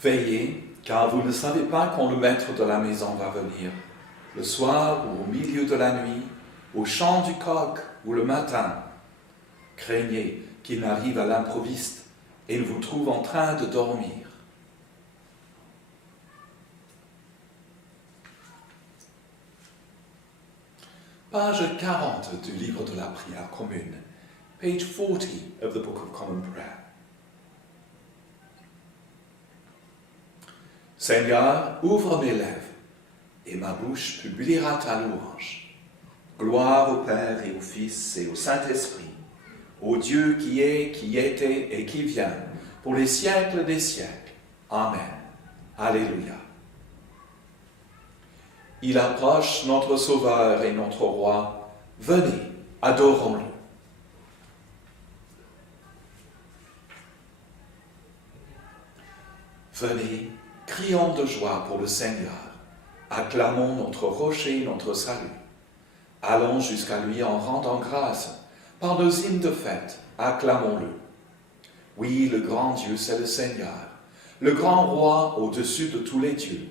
Veillez, car vous ne savez pas quand le maître de la maison va venir, le soir ou au milieu de la nuit, au chant du coq ou le matin. Craignez qu'il n'arrive à l'improviste et ne vous trouve en train de dormir. Page 40 du livre de la prière commune, page 40 of the Book of Common Prayer. Seigneur, ouvre mes lèvres, et ma bouche publiera ta louange. Gloire au Père et au Fils et au Saint Esprit, au Dieu qui est, qui était et qui vient, pour les siècles des siècles. Amen. Alléluia. Il approche notre Sauveur et notre Roi. Venez, adorons-le. Venez, crions de joie pour le Seigneur. Acclamons notre rocher, notre salut. Allons jusqu'à lui en rendant grâce. Par nos hymnes de fête, acclamons-le. Oui, le grand Dieu, c'est le Seigneur, le grand Roi au-dessus de tous les dieux.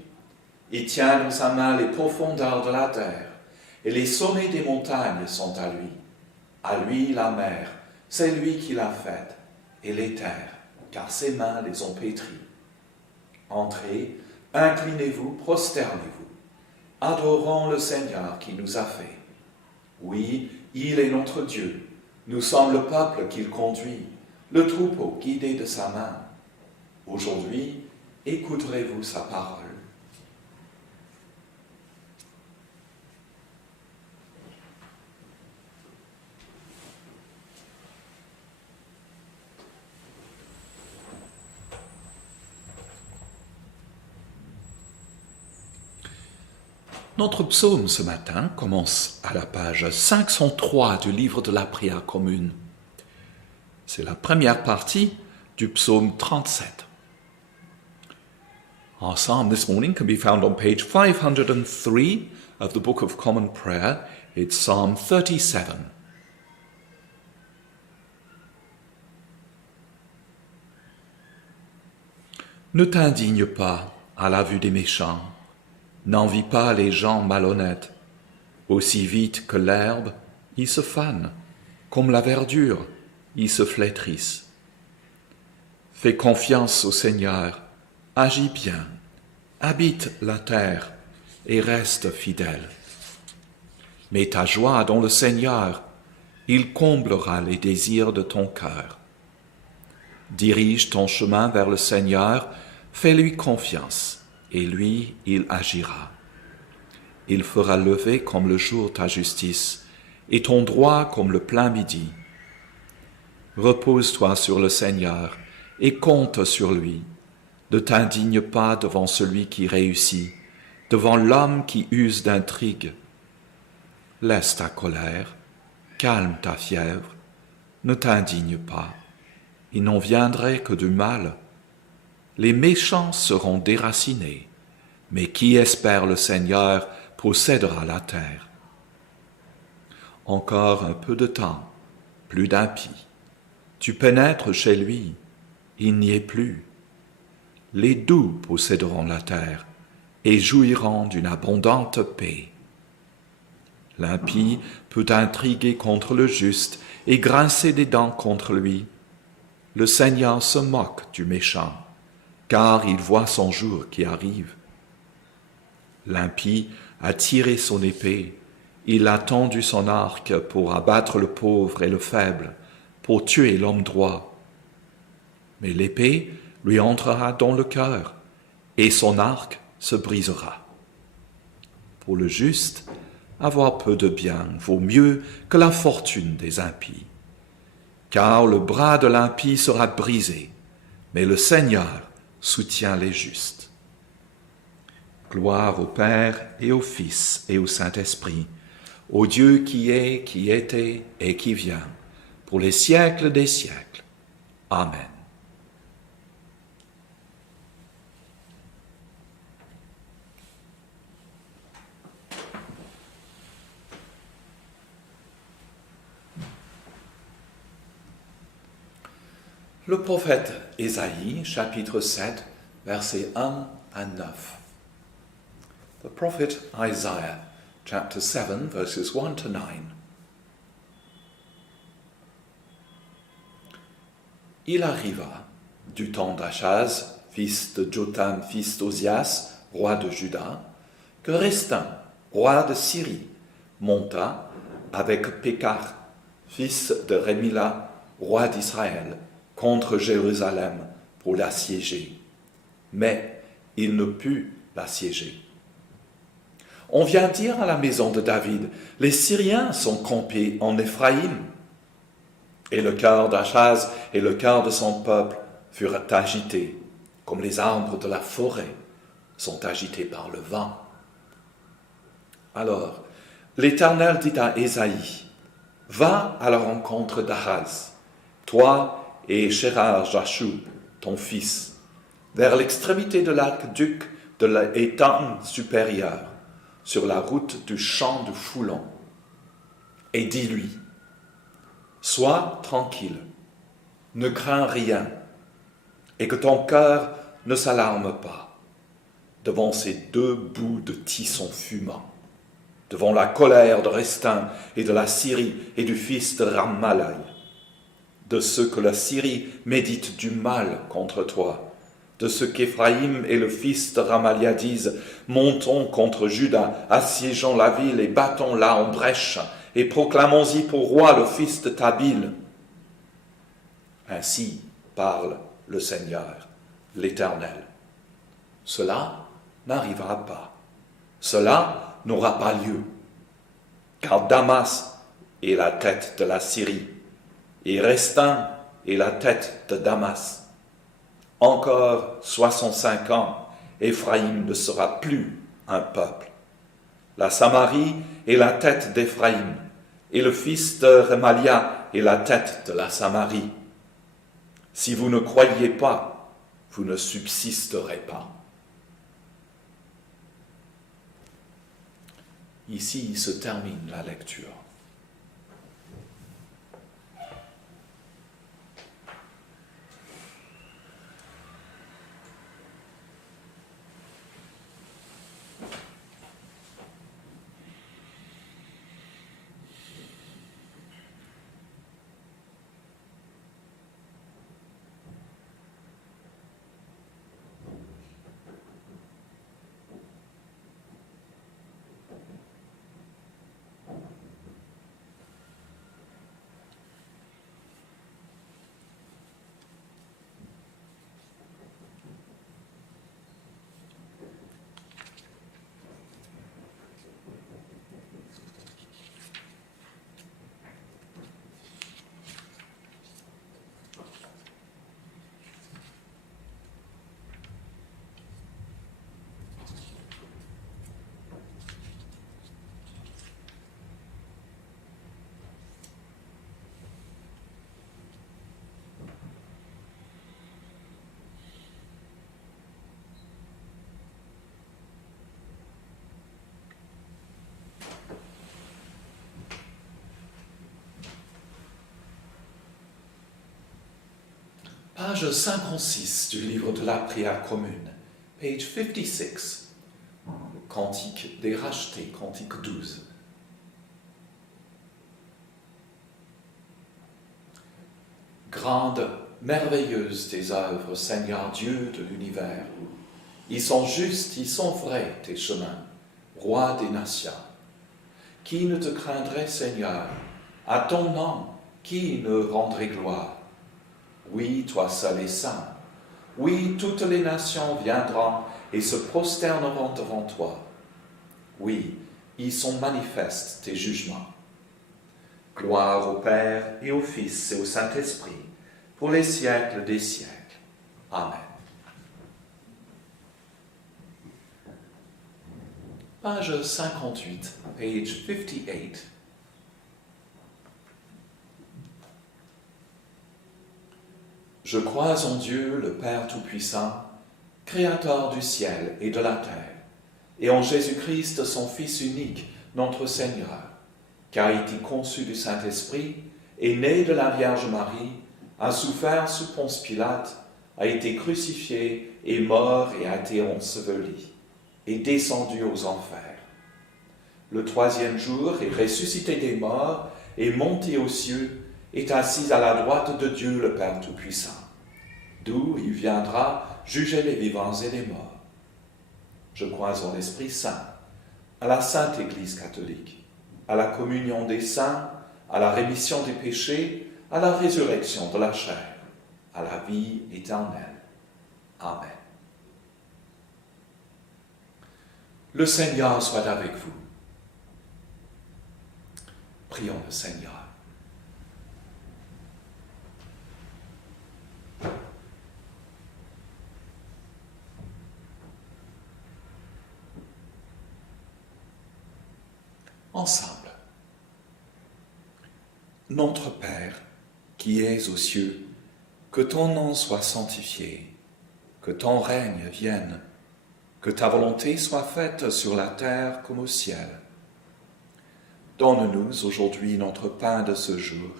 Il tient dans sa main les profondeurs de la terre, et les sommets des montagnes sont à lui. À lui la mer, c'est lui qui l'a faite, et les terres, car ses mains les ont pétries. Entrez, inclinez-vous, prosternez-vous. Adorons le Seigneur qui nous a fait. Oui, il est notre Dieu. Nous sommes le peuple qu'il conduit, le troupeau guidé de sa main. Aujourd'hui, écouterez-vous sa parole. Notre psaume ce matin commence à la page 503 du livre de la prière commune. C'est la première partie du psaume 37. Our psalm this morning can be found on page 503 of the Book of Common Prayer. It's Psalm 37. Ne t'indigne pas à la vue des méchants. N'envie pas les gens malhonnêtes. Aussi vite que l'herbe, ils se fanent. Comme la verdure, ils se flétrissent. Fais confiance au Seigneur, agis bien, habite la terre et reste fidèle. Mets ta joie dans le Seigneur, il comblera les désirs de ton cœur. Dirige ton chemin vers le Seigneur, fais-lui confiance. Et lui, il agira. Il fera lever comme le jour ta justice, et ton droit comme le plein midi. Repose-toi sur le Seigneur, et compte sur lui. Ne t'indigne pas devant celui qui réussit, devant l'homme qui use d'intrigue. Laisse ta colère, calme ta fièvre, ne t'indigne pas. Il n'en viendrait que du mal. Les méchants seront déracinés, mais qui espère le Seigneur possédera la terre. Encore un peu de temps, plus d'impies. Tu pénètres chez lui, il n'y est plus. Les doux posséderont la terre et jouiront d'une abondante paix. L'impie peut intriguer contre le juste et grincer des dents contre lui. Le Seigneur se moque du méchant, car il voit son jour qui arrive. L'impie a tiré son épée, il a tendu son arc pour abattre le pauvre et le faible, pour tuer l'homme droit. Mais l'épée lui entrera dans le cœur, et son arc se brisera. Pour le juste, avoir peu de bien vaut mieux que la fortune des impies, car le bras de l'impie sera brisé, mais le Seigneur soutient les justes. Gloire au Père et au Fils et au Saint-Esprit, au Dieu qui est, qui était et qui vient, pour les siècles des siècles. Amen. Le prophète Ésaïe, chapitre 7, versets 1 à 9. The prophet Isaiah, chapter 7, verses 1 to 9. Il arriva, du temps d'Achaz, fils de Jotham, fils d'Ozias, roi de Juda, que Restin, roi de Syrie, monta avec Pékar, fils de Rémila, roi d'Israël, contre Jérusalem pour l'assiéger. Mais il ne put l'assiéger. On vient dire à la maison de David, les Syriens sont campés en Éphraïm. Et le cœur d'Achaz et le cœur de son peuple furent agités, comme les arbres de la forêt sont agités par le vent. Alors, l'Éternel dit à Ésaïe, « Va à la rencontre d'Achaz, toi et Sherar-Jashub, ton fils, vers l'extrémité de l'aqueduc de l'étang supérieur, sur la route du champ de Foulon, et dis-lui, sois tranquille, ne crains rien, et que ton cœur ne s'alarme pas devant ces deux bouts de tison fumants, devant la colère de Restin et de la Syrie et du fils de Rammalai, de ceux que la Syrie médite du mal contre toi, de ce qu'Éphraïm et le fils de Ramalia disent, montons contre Juda, assiégeons la ville et battons-la en brèche, et proclamons-y pour roi le fils de Tabil. Ainsi parle le Seigneur, l'Éternel. Cela n'arrivera pas. Cela n'aura pas lieu. Car Damas est la tête de la Syrie, et Restin est la tête de Damas. Encore 65 ans, Éphraïm ne sera plus un peuple. La Samarie est la tête d'Éphraïm, et le fils de Remalia est la tête de la Samarie. Si vous ne croyez pas, vous ne subsisterez pas. Ici se termine la lecture. Page 56 du livre de la prière commune, page 56, Cantique des rachetés, cantique 12. Grande, merveilleuse tes œuvres, Seigneur Dieu de l'univers. Ils sont justes, ils sont vrais tes chemins, Roi des nations. Qui ne te craindrait, Seigneur? À ton nom, qui ne rendrait gloire? Oui, toi seul es saint. Oui, toutes les nations viendront et se prosterneront devant toi. Oui, ils sont manifestes tes jugements. Gloire au Père et au Fils et au Saint Esprit, pour les siècles des siècles. Amen. Page 58, page 58. Je crois en Dieu, le Père Tout-Puissant, Créateur du ciel et de la terre, et en Jésus-Christ, son Fils unique, notre Seigneur, qui a été conçu du Saint-Esprit, est né de la Vierge Marie, a souffert sous Ponce Pilate, a été crucifié, est mort et a été enseveli, est descendu aux enfers. Le troisième jour est ressuscité des morts, est monté aux cieux, est assis à la droite de Dieu le Père Tout-Puissant, d'où il viendra juger les vivants et les morts. Je crois en l'Esprit Saint, à la Sainte Église catholique, à la communion des saints, à la rémission des péchés, à la résurrection de la chair, à la vie éternelle. Amen. Le Seigneur soit avec vous. Prions le Seigneur. Ensemble. Notre Père, qui es aux cieux, que ton nom soit sanctifié, que ton règne vienne, que ta volonté soit faite sur la terre comme au ciel. Donne-nous aujourd'hui notre pain de ce jour.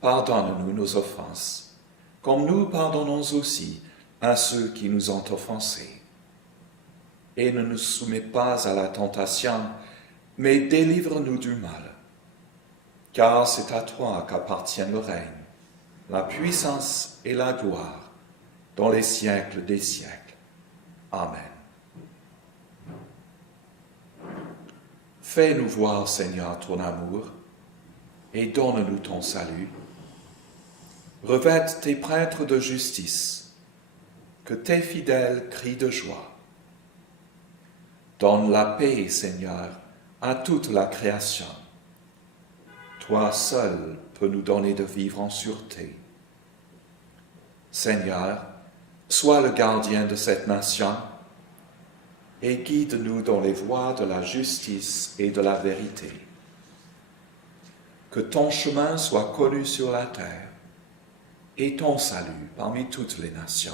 Pardonne-nous nos offenses, comme nous pardonnons aussi à ceux qui nous ont offensés. Et ne nous soumets pas à la tentation, mais délivre-nous du mal. Car c'est à toi qu'appartient le règne, la puissance et la gloire, dans les siècles des siècles. Amen. Fais-nous voir, Seigneur, ton amour, et donne-nous ton salut. Revête tes prêtres de justice, que tes fidèles crient de joie. Donne la paix, Seigneur, à toute la création. Toi seul peux nous donner de vivre en sûreté. Seigneur, sois le gardien de cette nation et guide-nous dans les voies de la justice et de la vérité. Que ton chemin soit connu sur la terre et ton salut parmi toutes les nations.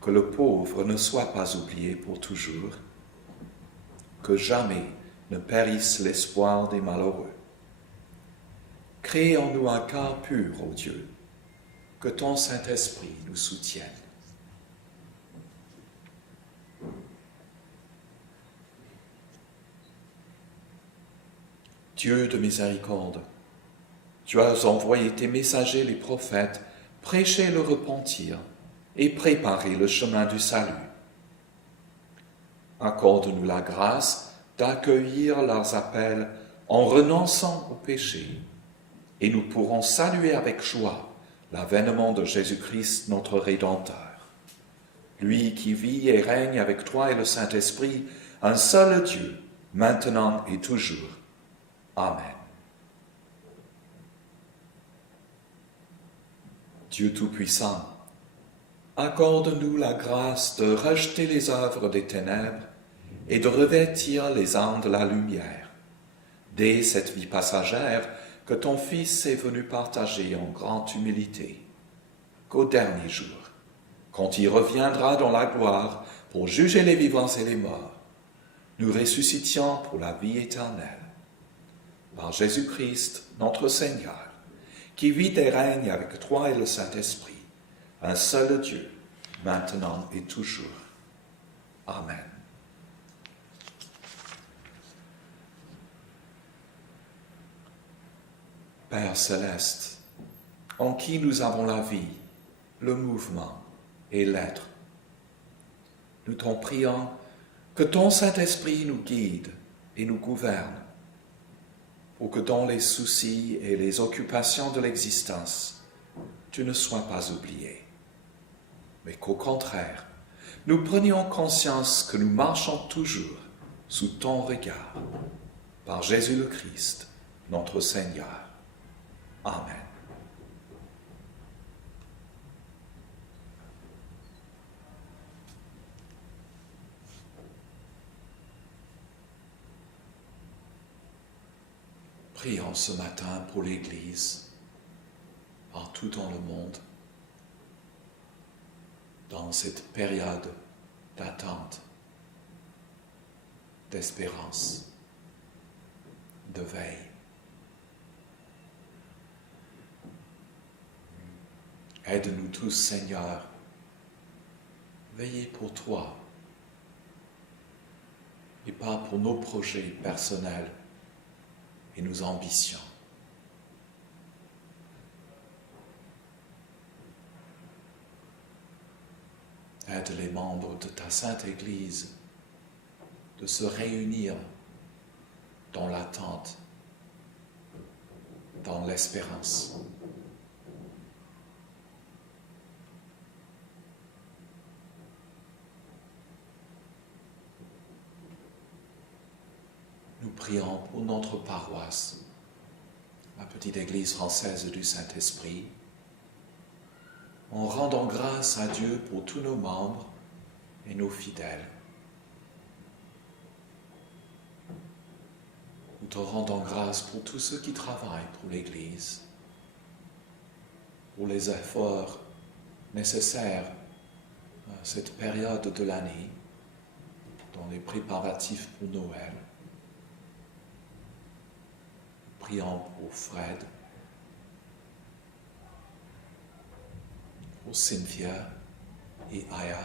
Que le pauvre ne soit pas oublié pour toujours, que jamais ne périsse l'espoir des malheureux. Crée en nous un cœur pur, ô Dieu, que ton Saint-Esprit nous soutienne. Dieu de miséricorde, tu as envoyé tes messagers, les prophètes, prêcher le repentir et préparer le chemin du salut. Accorde-nous la grâce d'accueillir leurs appels en renonçant au péché, et nous pourrons saluer avec joie l'avènement de Jésus-Christ, notre Rédempteur. Lui qui vit et règne avec toi et le Saint-Esprit, un seul Dieu, maintenant et toujours. Amen. Dieu Tout-Puissant, accorde-nous la grâce de rejeter les œuvres des ténèbres et de revêtir les âmes de la lumière, dès cette vie passagère que ton Fils est venu partager en grande humilité, qu'au dernier jour, quand il reviendra dans la gloire pour juger les vivants et les morts, nous ressuscitions pour la vie éternelle. Par Jésus-Christ, notre Seigneur, qui vit et règne avec toi et le Saint-Esprit, un seul Dieu, maintenant et toujours. Amen. Père céleste, en qui nous avons la vie, le mouvement et l'être, nous t'en prions que ton Saint-Esprit nous guide et nous gouverne, pour que dans les soucis et les occupations de l'existence, tu ne sois pas oublié, mais qu'au contraire, nous prenions conscience que nous marchons toujours sous ton regard, par Jésus le Christ, notre Seigneur. Amen. Prions ce matin pour l'Église, partout dans le monde, dans cette période d'attente, d'espérance, de veille. Aide-nous tous, Seigneur. Veillez pour toi et pas pour nos projets personnels et nos ambitions. Aide les membres de ta Sainte Église de se réunir dans l'attente, dans l'espérance. Nous prions pour notre paroisse, la petite Église française du Saint Esprit, en rendant grâce à Dieu pour tous nos membres et nos fidèles. Nous te rendons grâce pour tous ceux qui travaillent pour l'Église, pour les efforts nécessaires à cette période de l'année, dans les préparatifs pour Noël. Nous prions pour Fred, pour Cynthia et Aya,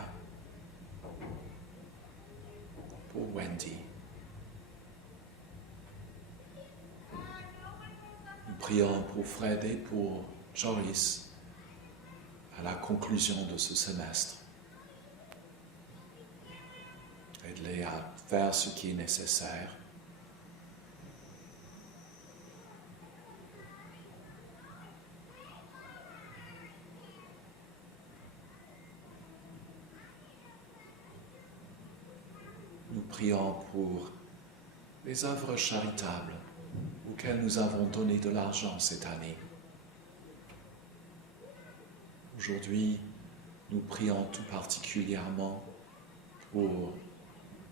pour Wendy. Nous prions pour Fred et pour Joris à la conclusion de ce semestre. Aide-les à faire ce qui est nécessaire. Nous prions pour les œuvres charitables auxquelles nous avons donné de l'argent cette année. Aujourd'hui, nous prions tout particulièrement pour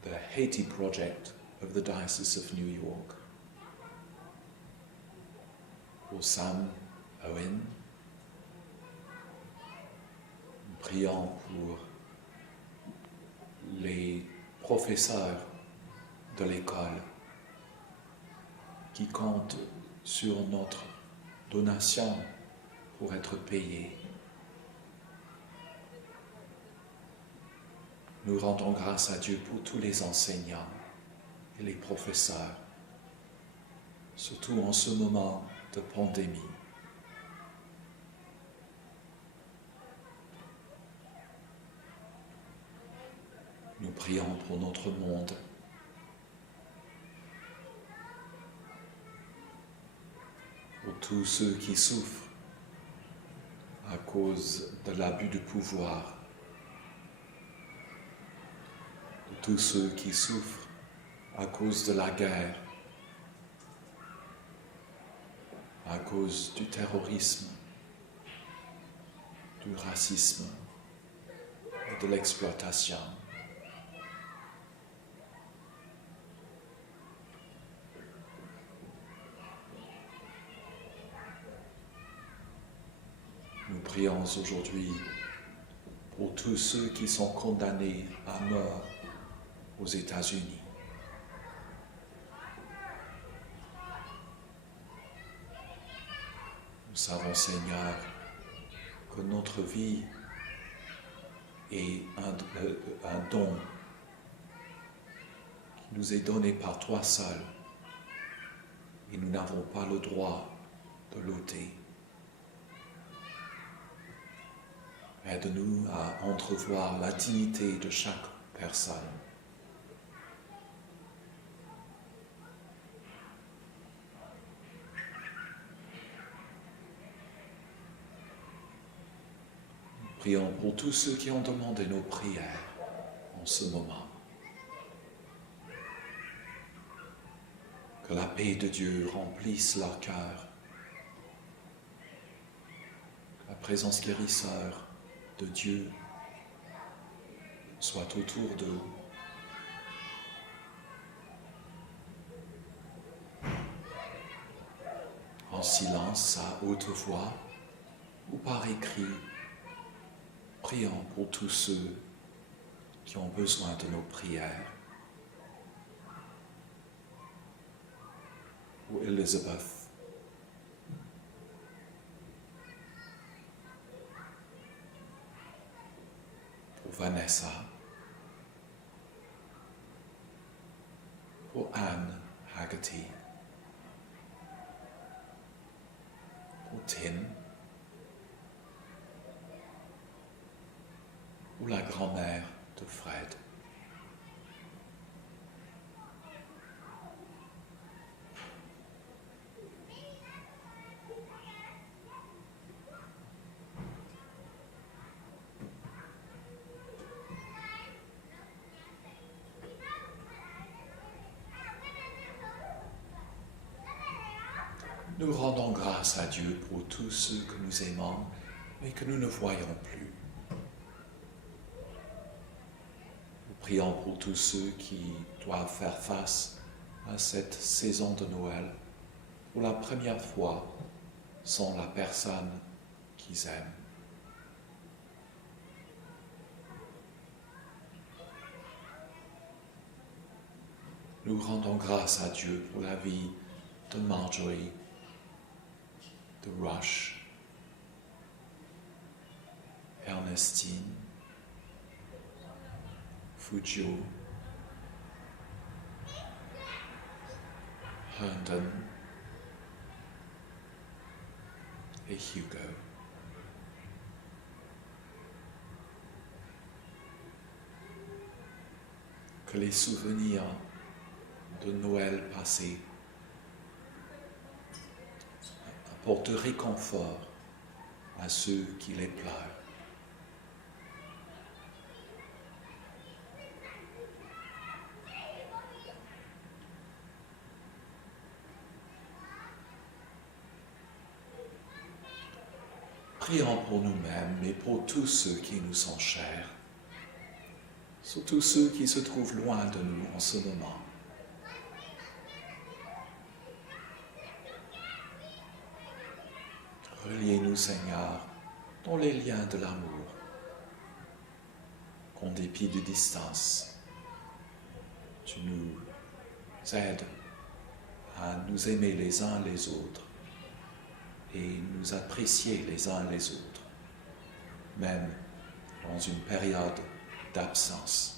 the Haiti Project of the Diocese of New York, pour Sam Owen. Nous prions pour les professeurs de l'école qui comptent sur notre donation pour être payés. Nous rendons grâce à Dieu pour tous les enseignants et les professeurs, surtout en ce moment de pandémie. Nous prions pour notre monde. Pour tous ceux qui souffrent à cause de l'abus de pouvoir, pour tous ceux qui souffrent à cause de la guerre, à cause du terrorisme, du racisme et de l'exploitation. Nous prions aujourd'hui pour tous ceux qui sont condamnés à mort aux États-Unis. Nous savons, Seigneur, que notre vie est un don qui nous est donné par toi seul et nous n'avons pas le droit de l'ôter. Aide-nous à entrevoir la dignité de chaque personne. Prions pour tous ceux qui ont demandé nos prières en ce moment. Que la paix de Dieu remplisse leur cœur. Que la présence guérisseur de Dieu soit autour d'eux. En silence, à haute voix ou par écrit, prions pour tous ceux qui ont besoin de nos prières. Pour Elizabeth, pour Vanessa, pour Anne Haggerty, pour Tim, ou la grand-mère de Fred. Nous rendons grâce à Dieu pour tous ceux que nous aimons, mais que nous ne voyons plus. Nous prions pour tous ceux qui doivent faire face à cette saison de Noël, pour la première fois sans la personne qu'ils aiment. Nous rendons grâce à Dieu pour la vie de Marjorie, de Rush, Ernestine, Fujio, Herndon et Hugo. Que les souvenirs de Noël passé apportent réconfort à ceux qui les pleurent. Prions pour nous-mêmes et pour tous ceux qui nous sont chers, surtout ceux qui se trouvent loin de nous en ce moment. Reliez-nous, Seigneur, dans les liens de l'amour, qu'en dépit de distance, tu nous aides à nous aimer les uns les autres et nous apprécier les uns les autres, même dans une période d'absence.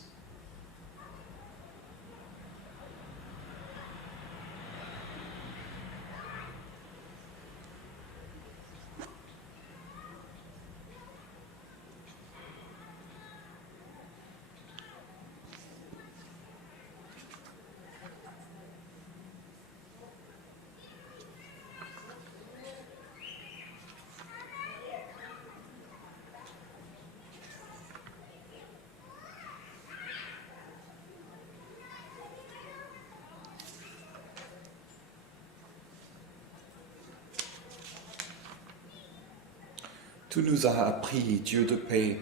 Tu nous as appris, Dieu de paix,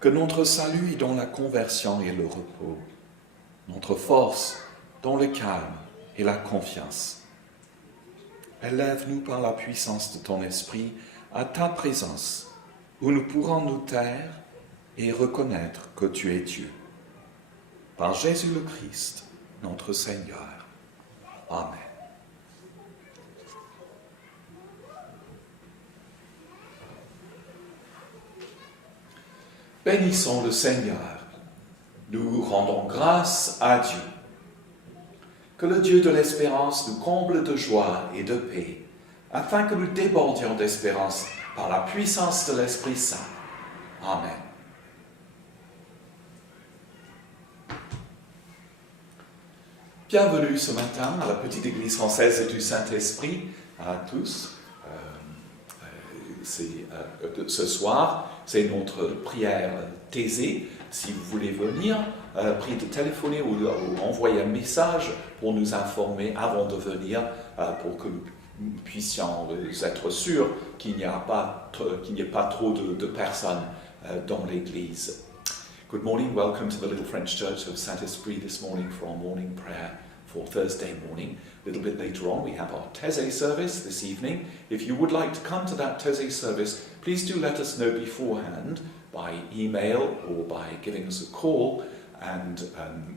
que notre salut est dans la conversion et le repos, notre force dans le calme et la confiance. Élève-nous par la puissance de ton esprit à ta présence, où nous pourrons nous taire et reconnaître que tu es Dieu. Par Jésus le Christ, notre Seigneur. Amen. Bénissons le Seigneur. Nous rendons grâce à Dieu. Que le Dieu de l'espérance nous comble de joie et de paix, afin que nous débordions d'espérance par la puissance de l'Esprit Saint. Amen. Bienvenue ce matin à la petite église française du Saint Esprit, à tous. Ce soir, c'est notre prière Taizé. Si vous voulez venir, priez de téléphoner ou envoyer un message pour nous informer avant de venir, pour que nous puissions être sûrs qu'il n'y ait pas trop de personnes dans l'église. Good morning, welcome to the Little French Church of Saint Esprit this morning for our morning prayer for Thursday morning. A little bit later on, we have our Taizé service this evening. If you would like to come to that Taizé service, please do let us know beforehand by email or by giving us a call, and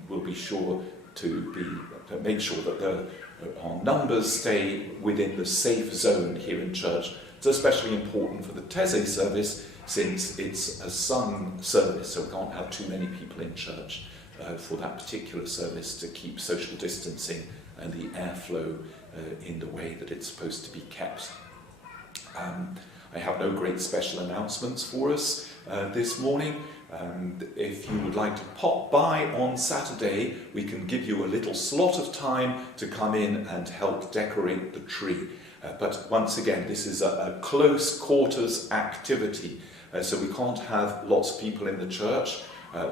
we'll be sure to make sure that our numbers stay within the safe zone here in church It's especially important for the Taizé service since it's a sung service, so we can't have too many people in church for that particular service to keep social distancing and the airflow in the way that it's supposed to be kept. I have no great special announcements for us this morning. If you would like to pop by on Saturday, we can give you a little slot of time to come in and help decorate the tree. But once again, this is a close quarters activity, so we can't have lots of people in the church.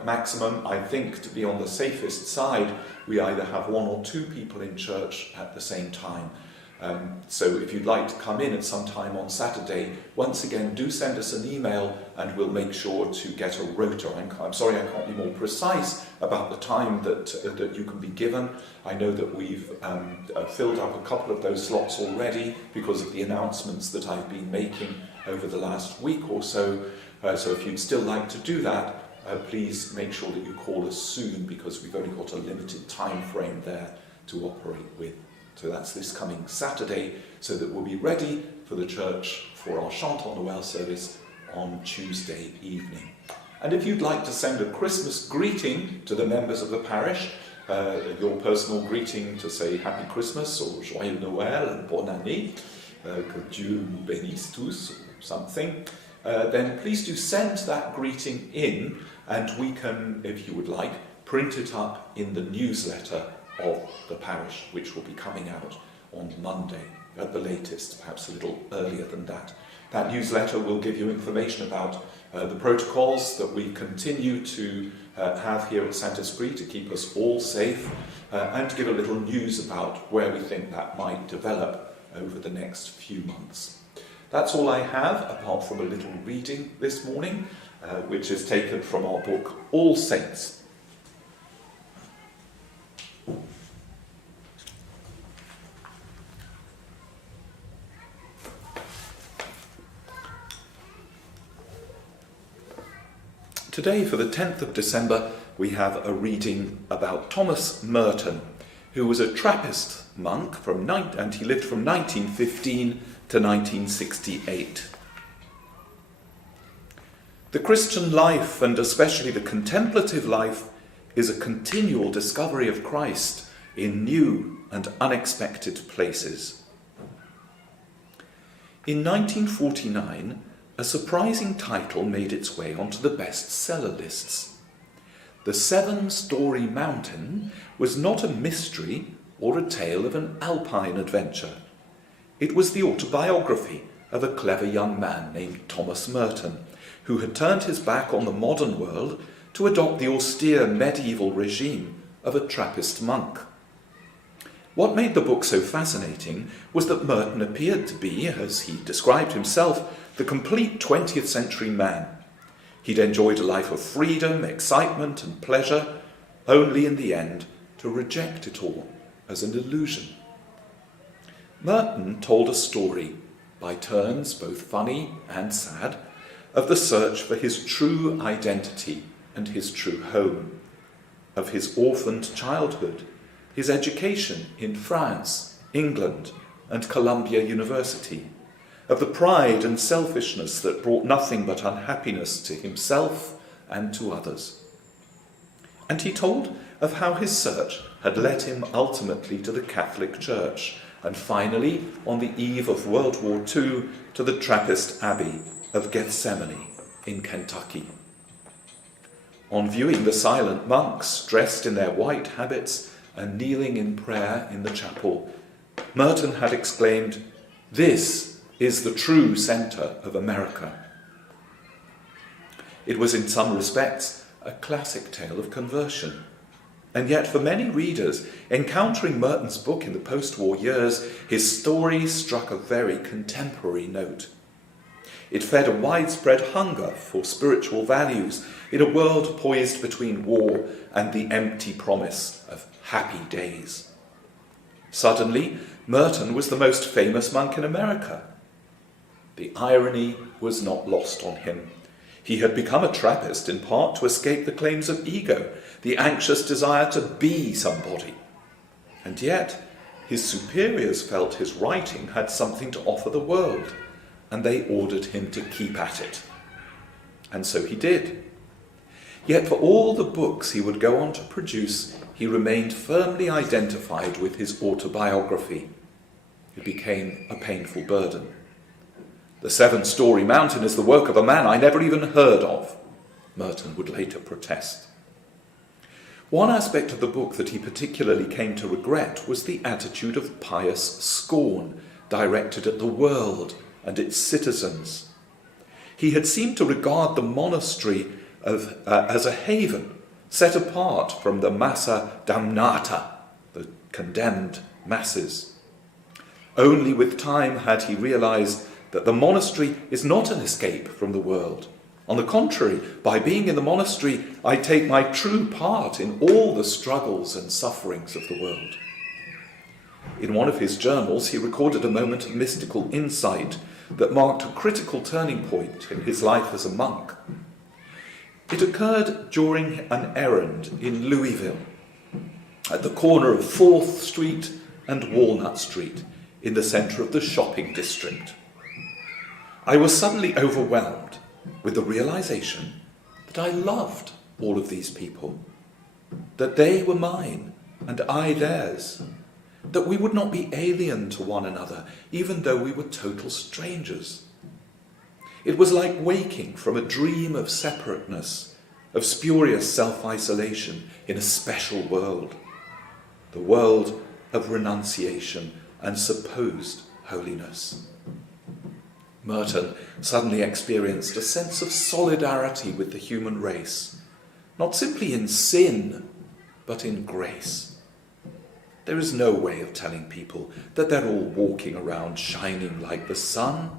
Maximum, I think, to be on the safest side, we either have 1 or 2 people in church at the same time. So if you'd like to come in at some time on Saturday, once again, do send us an email and we'll make sure to get a rota. I'm sorry I can't be more precise about the time that you can be given. I know that we've filled up a couple of those slots already because of the announcements that I've been making over the last week or so. So if you'd still like to do that, please make sure that you call us soon because we've only got a limited time frame there to operate with. So that's this coming Saturday, so that we'll be ready for the church for our Chant en Noël service on Tuesday evening. And if you'd like to send a Christmas greeting to the members of the parish, your personal greeting to say Happy Christmas or Joyeux Noël and Bonne Année, que Dieu nous bénisse tous, or something, then please do send that greeting in, and we can, if you would like, print it up in the newsletter of the parish, which will be coming out on Monday at the latest, perhaps a little earlier than that. That newsletter will give you information about the protocols that we continue to have here at Saint Esprit to keep us all safe, and to give a little news about where we think that might develop over the next few months. That's all I have, apart from a little reading this morning, which is taken from our book All Saints. Today, for the 10th of December, we have a reading about Thomas Merton, who was a Trappist monk and he lived from 1915 to 1968. The Christian life, and especially the contemplative life, is a continual discovery of Christ in new and unexpected places. In 1949, a surprising title made its way onto the bestseller lists. The 7-Story Mountain was not a mystery or a tale of an alpine adventure. It was the autobiography of a clever young man named Thomas Merton, who had turned his back on the modern world to adopt the austere medieval regime of a Trappist monk. What made the book so fascinating was that Merton appeared to be, as he described himself, the complete 20th century man. He'd enjoyed a life of freedom, excitement and pleasure, only in the end to reject it all as an illusion. Merton told a story, by turns both funny and sad, of the search for his true identity and his true home, of his orphaned childhood, his education in France, England, and Columbia University, of the pride and selfishness that brought nothing but unhappiness to himself and to others. And he told of how his search had led him ultimately to the Catholic Church, and finally, on the eve of World War II, to the Trappist Abbey of Gethsemane in Kentucky. On viewing the silent monks dressed in their white habits and kneeling in prayer in the chapel, Merton had exclaimed, "This is the true centre of America." It was in some respects a classic tale of conversion. And yet for many readers, encountering Merton's book in the post-war years, his story struck a very contemporary note. It fed a widespread hunger for spiritual values in a world poised between war and the empty promise of happy days. Suddenly, Merton was the most famous monk in America. The irony was not lost on him. He had become a Trappist in part to escape the claims of ego, the anxious desire to be somebody. And yet, his superiors felt his writing had something to offer the world, and they ordered him to keep at it. And so he did. Yet for all the books he would go on to produce, he remained firmly identified with his autobiography. It became a painful burden. The 7-story mountain is the work of a man I never even heard of, Merton would later protest. One aspect of the book that he particularly came to regret was the attitude of pious scorn directed at the world and its citizens. He had seemed to regard the monastery as a haven set apart from the massa damnata, the condemned masses. Only with time had he realized that the monastery is not an escape from the world. On the contrary, by being in the monastery, I take my true part in all the struggles and sufferings of the world. In one of his journals, he recorded a moment of mystical insight that marked a critical turning point in his life as a monk. It occurred during an errand in Louisville, at the corner of 4th Street and Walnut Street, in the centre of the shopping district. I was suddenly overwhelmed with the realization that I loved all of these people, that they were mine and I theirs, that we would not be alien to one another, even though we were total strangers. It was like waking from a dream of separateness, of spurious self-isolation in a special world, the world of renunciation and supposed holiness. Merton suddenly experienced a sense of solidarity with the human race, not simply in sin, but in grace. There is no way of telling people that they're all walking around shining like the sun.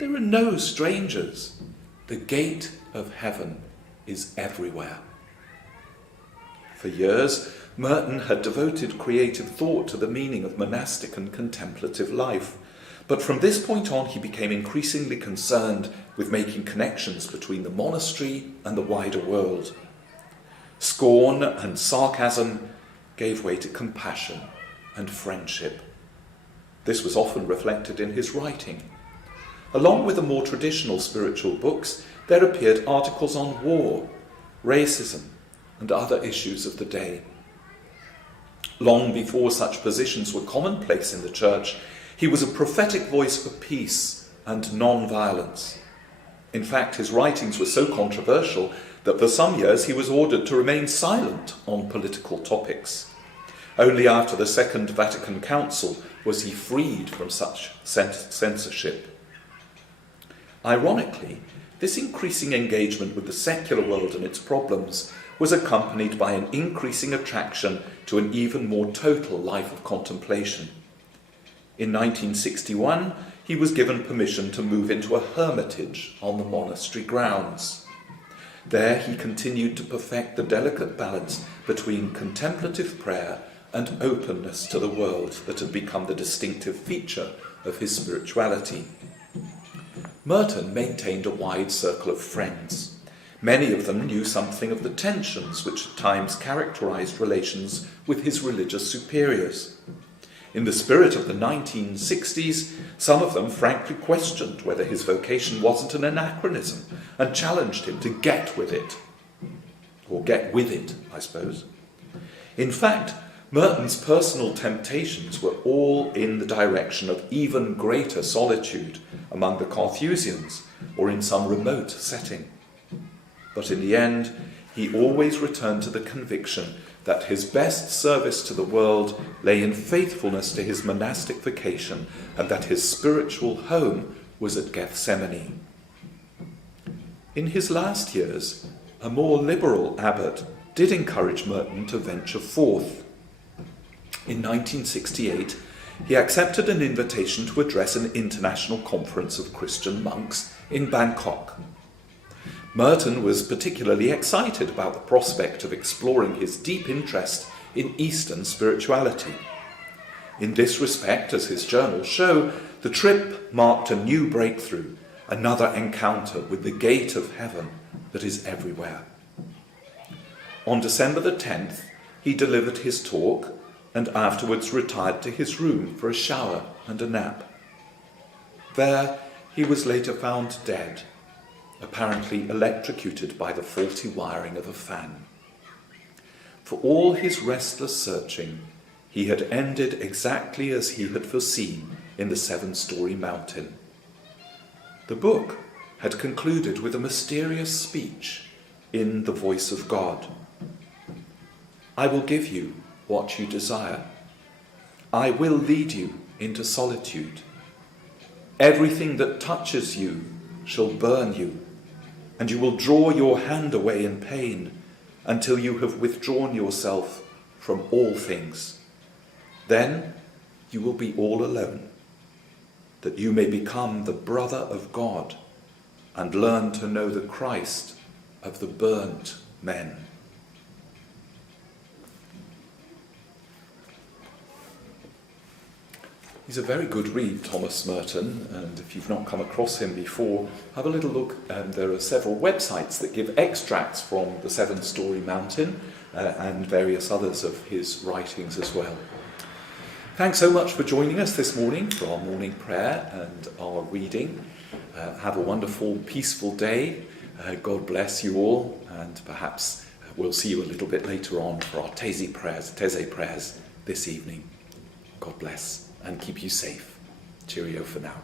There are no strangers. The gate of heaven is everywhere. For years, Merton had devoted creative thought to the meaning of monastic and contemplative life. But from this point on, he became increasingly concerned with making connections between the monastery and the wider world. Scorn and sarcasm gave way to compassion and friendship. This was often reflected in his writing. Along with the more traditional spiritual books, there appeared articles on war, racism, and other issues of the day. Long before such positions were commonplace in the church, he was a prophetic voice for peace and non-violence. In fact, his writings were so controversial that for some years he was ordered to remain silent on political topics. Only after the Second Vatican Council was he freed from such censorship. Ironically, this increasing engagement with the secular world and its problems was accompanied by an increasing attraction to an even more total life of contemplation. In 1961, he was given permission to move into a hermitage on the monastery grounds. There he continued to perfect the delicate balance between contemplative prayer and openness to the world that had become the distinctive feature of his spirituality. Merton maintained a wide circle of friends. Many of them knew something of the tensions which at times characterized relations with his religious superiors. In the spirit of the 1960s, some of them frankly questioned whether his vocation wasn't an anachronism and challenged him to get with it. Or get with it, I suppose. In fact, Merton's personal temptations were all in the direction of even greater solitude among the Carthusians or in some remote setting. But in the end, he always returned to the conviction that his best service to the world lay in faithfulness to his monastic vocation and that his spiritual home was at Gethsemane. In his last years, a more liberal abbot did encourage Merton to venture forth. In 1968, he accepted an invitation to address an international conference of Christian monks in Bangkok. Merton was particularly excited about the prospect of exploring his deep interest in Eastern spirituality. In this respect, as his journals show, the trip marked a new breakthrough, another encounter with the gate of heaven that is everywhere. On December the 10th, he delivered his talk and afterwards retired to his room for a shower and a nap. There, He was later found dead, apparently electrocuted by the faulty wiring of a fan. For all his restless searching, he had ended exactly as he had foreseen in the 7-story mountain. The book had concluded with a mysterious speech in the voice of God. I will give you what you desire. I will lead you into solitude. Everything that touches you shall burn you, and you will draw your hand away in pain until you have withdrawn yourself from all things. Then you will be all alone, that you may become the brother of God and learn to know the Christ of the burnt men. He's a very good read, Thomas Merton, and if you've not come across him before, have a little look. There are several websites that give extracts from the 7-story mountain and various others of his writings as well. Thanks so much for joining us this morning for our morning prayer and our reading. Have a wonderful, peaceful day. God bless you all, and perhaps we'll see you a little bit later on for our Taizé prayers this evening. God bless and keep you safe. Cheerio for now.